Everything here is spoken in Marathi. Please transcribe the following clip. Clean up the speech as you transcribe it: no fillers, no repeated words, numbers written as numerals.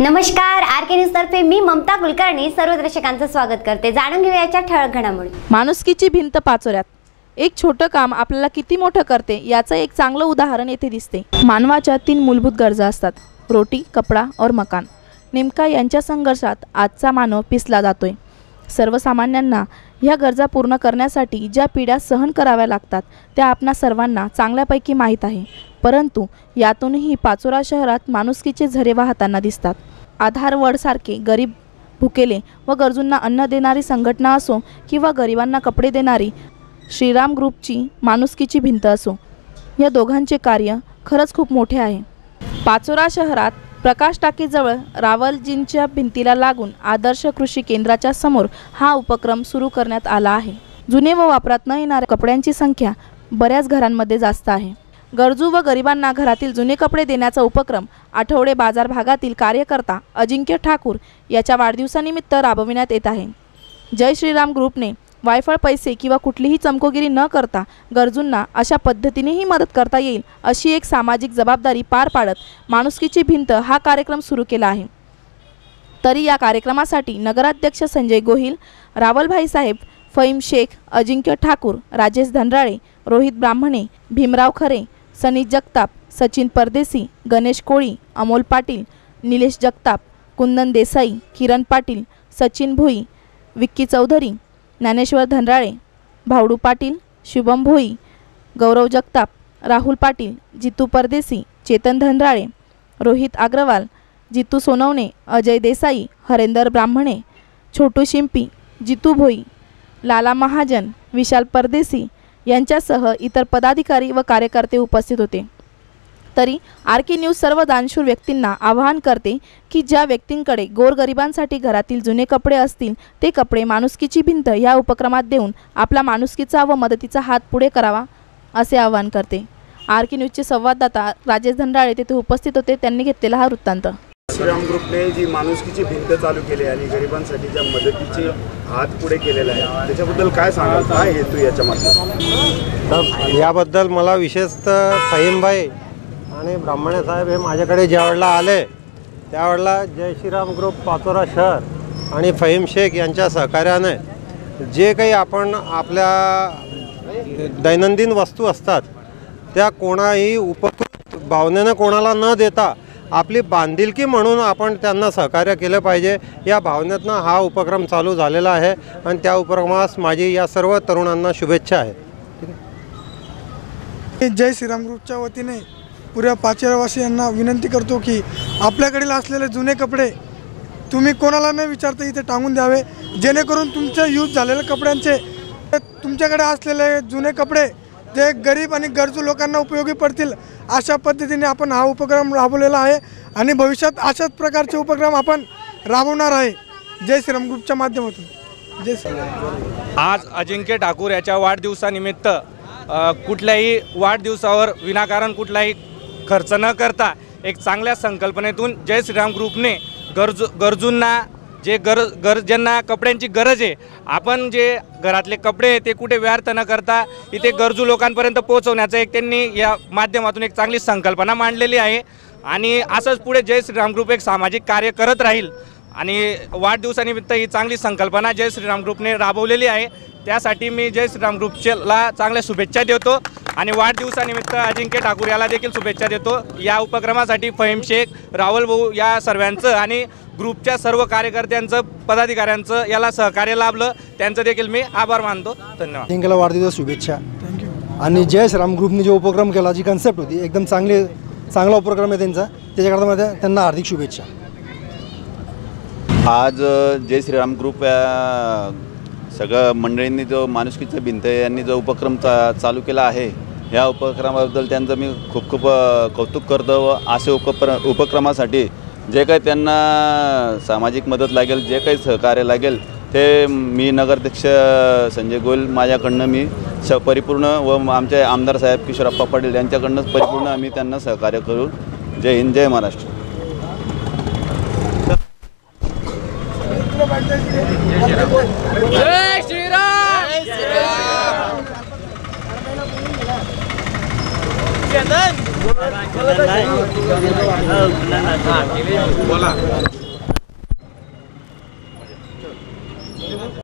नमस्कार, आरके न्यूज तर्फे मी ममता कुलकर्णी सर्व दर्शकांचं स्वागत करते। जाणून घेऊया याच्या ठळक घडामोडी। माणुसकीची भिंत पाचोऱ्यात एक छोटं काम आपल्याला किती मोठं करते याचं एक चांगलं उदाहरण येथे दिसते। मानवाच्या 3 मूलभूत गरजा असतात, रोटी, कपडा और मकान। नेमका यांच्या संघर्षात आजचा मानव पिसला जातोय। सर्वसामान्यांना ह्या गरजा पूर्ण करण्यासाठी ज्या पीडा सहन कराव्या लागतात त्या आपणा सर्वांना चांगल्यापैकी माहीत आहे, परंतु यातूनही पाचोरा शहरात माणुसकीचे झरे वाहताना दिसतात। आधार वडसारखे गरीब, भुकेले व गरजूंना अन्न देणारी संघटना असो किंवा गरिबांना कपडे देणारी श्रीराम ग्रुपची माणुसकीची भिंत असो, या दोघांचे कार्य खरंच खूप मोठे आहे। पाचोरा शहरात प्रकाश टाकीजवळ रावलजींच्या भिंतीला लागून आदर्श कृषी केंद्राच्या समोर हा उपक्रम सुरू करण्यात आला आहे। जुने व वापरात न येणाऱ्या कपड्यांची संख्या बऱ्याच घरांमध्ये जास्त आहे। गरजू व गरिबांना घरातील जुने कपडे देण्याचा उपक्रम आठवडे बाजार भागातील कार्यकर्ता अजिंक्य ठाकूर याच्या वाढदिवसानिमित्त राबविण्यात येत आहे। जय श्रीराम ग्रुपने वायफळ पैसे किंवा कुठलीही चमकोगिरी न करता गरजूंना अशा पद्धतीनेही मदत करता येईल अशी एक सामाजिक जबाबदारी पार पाडत माणुसकीची भिंत हा कार्यक्रम सुरू केला आहे। तरी या कार्यक्रमासाठी नगराध्यक्ष संजय गोहिल, रावलभाई साहेब, फहीम शेख, अजिंक्य ठाकूर, राजेश धनराळे, रोहित ब्राह्मणे, भीमराव खरे, सनी जगताप, सचिन परदेसी, गणेश कोळी, अमोल पाटील, निलेश जगताप, कुंदन देसाई, किरण पाटील, सचिन भोई, विक्की चौधरी, ज्ञानेश्वर धनराळे, भावडू पाटील, शुभम भोई, गौरव जगताप, राहुल पाटील, जितू परदेसी, चेतन धनराळे, रोहित अग्रवाल, जितू सोनवणे, अजय देसाई, हरेंदर ब्राह्मणे, छोटू शिंपी, जितू भोई, लाला महाजन, विशाल परदेसी यांच्यासह इतर पदाधिकारी व कार्यकर्ते उपस्थित होते। तरी आरके न्यूज सर्व दानशूर व्यक्तींना आवाहन करते की ज्या व्यक्तींकडे गोरगरिबांसाठी घरातील जुने कपडे असतील ते कपडे माणुसकीची भिंत या उपक्रमात देऊन आपला माणुसकीचा व मदतीचा हात पुढे करावा असे आवाहन करते। आरके न्यूजचे संवाददाता राजेश धनराळे तेथे उपस्थित होते, त्यांनी घेतलेला हा वृत्तांत। श्रीराम ग्रुपने जी माणुसकीची भिंत चालू केली आणि गरिबांसाठी ज्या मदतीचे हात पुढे केलेला आहे त्याच्याबद्दल काय सांगाल, काय हेतू याच्या मागे? याबद्दल मला विशेषतः फहीमभाई आणि ब्राह्मणे साहेब हे माझ्याकडे ज्यावेळेला आले त्यावेळेला जय श्रीराम ग्रुप पाचोरा शहर आणि फहीम शेख यांच्या सहकार्याने जे काही आपण आपल्या दैनंदिन वस्तू असतात त्या कोणाही उपकृत भावनेनं कोणाला न देता आपली बांधिलकी म्हणून आपण त्यांना सहकार्य केलं पाहिजे या भावनेतनं हा उपक्रम चालू झालेला आहे आणि त्या उपक्रमास माझी या सर्व तरुणांना शुभेच्छा आहेत। जय श्रीराम ग्रुपच्या वतीने पुऱ्या पाचोरावासियांना विनंती करतो की आपल्याकडील असलेले जुने कपडे तुम्ही कोणाला न विचारता इथे टांगून द्यावे, जेणेकरून तुमच्या यूज झालेल्या कपड्यांचे तुमच्याकडे असलेले जुने कपडे ते गरीब आणि गरजू लोकांना उपयोगी पडतील अशा पद्धतीने आपण हा उपक्रम राबवलेला आहे आणि भविष्यात अशाच प्रकारचे उपक्रम आपण राबवणार आहे जय श्रीराम ग्रुपच्या माध्यमातून। जय श्रीराम। आज अजिंक्य ठाकूर याच्या वाढदिवसानिमित्त कुठल्याही वाढदिवसावर विनाकारण कुठलाही खर्च न करता एक चांगल्या संकल्पनेतून जय श्रीराम ग्रुपने गरजूंना जे ज्यांना कपड्यांची गरज आहे आपण जे घरातले कपडे ते कुठे व्यर्थ न करता इथे गरजू लोकांपर्यंत पोहोचवण्याचं एक त्यांनी या माध्यमातून एक चांगली संकल्पना मांडलेली आहे आणि असंच पुढे जय श्रीराम ग्रुप एक सामाजिक कार्य करत राहील आणि वाढदिवसानिमित्त ही चांगली संकल्पना जय श्रीराम ग्रुपने राबवलेली आहे। त्यासाठी मी जय श्रीराम ग्रुपला चांगल्या शुभेच्छा देतो आणि वाढदिवसानिमित्त अजिंक्य ठाकूर याला देखील शुभेच्छा देतो। या उपक्रमासाठी फहीम शेख, रावल भाऊ या सर्वांचं आणि ग्रुपच्या सर्व कार्यकर्त्यांचं, पदाधिकाऱ्यांचं याला सहकार्य लाभलं त्यांचं देखील मी आभार मानतो। धन्यवाद। अजिंक्यला वाढदिवस शुभेच्छा। थँक्यू। आणि जय श्रीराम ग्रुपने जो उपक्रम केला, जी कन्सेप्ट होती एकदम चांगला उपक्रम आहे त्यांचा, त्याच्याकरता त्यांना हार्दिक शुभेच्छा। आज जय श्रीराम ग्रुप या सगळ्या मंडळींनी जो माणुसकीची भिंत यांनी जो उपक्रम चालू केला आहे या उपक्रमाबद्दल त्यांचं मी खूप कौतुक करतो व असे उपक्रमासाठी जे काही त्यांना सामाजिक मदत लागेल, जे काही सहकार्य लागेल ते मी नगराध्यक्ष संजय गोयल माझ्याकडनं मी परिपूर्ण व आमचे आमदार साहेब किशोरप्पा पाटील यांच्याकडनं परिपूर्ण आम्ही त्यांना सहकार्य करू। जय हिंद, जय महाराष्ट्र। जय श्रीराम। जय श्रीराम। बोला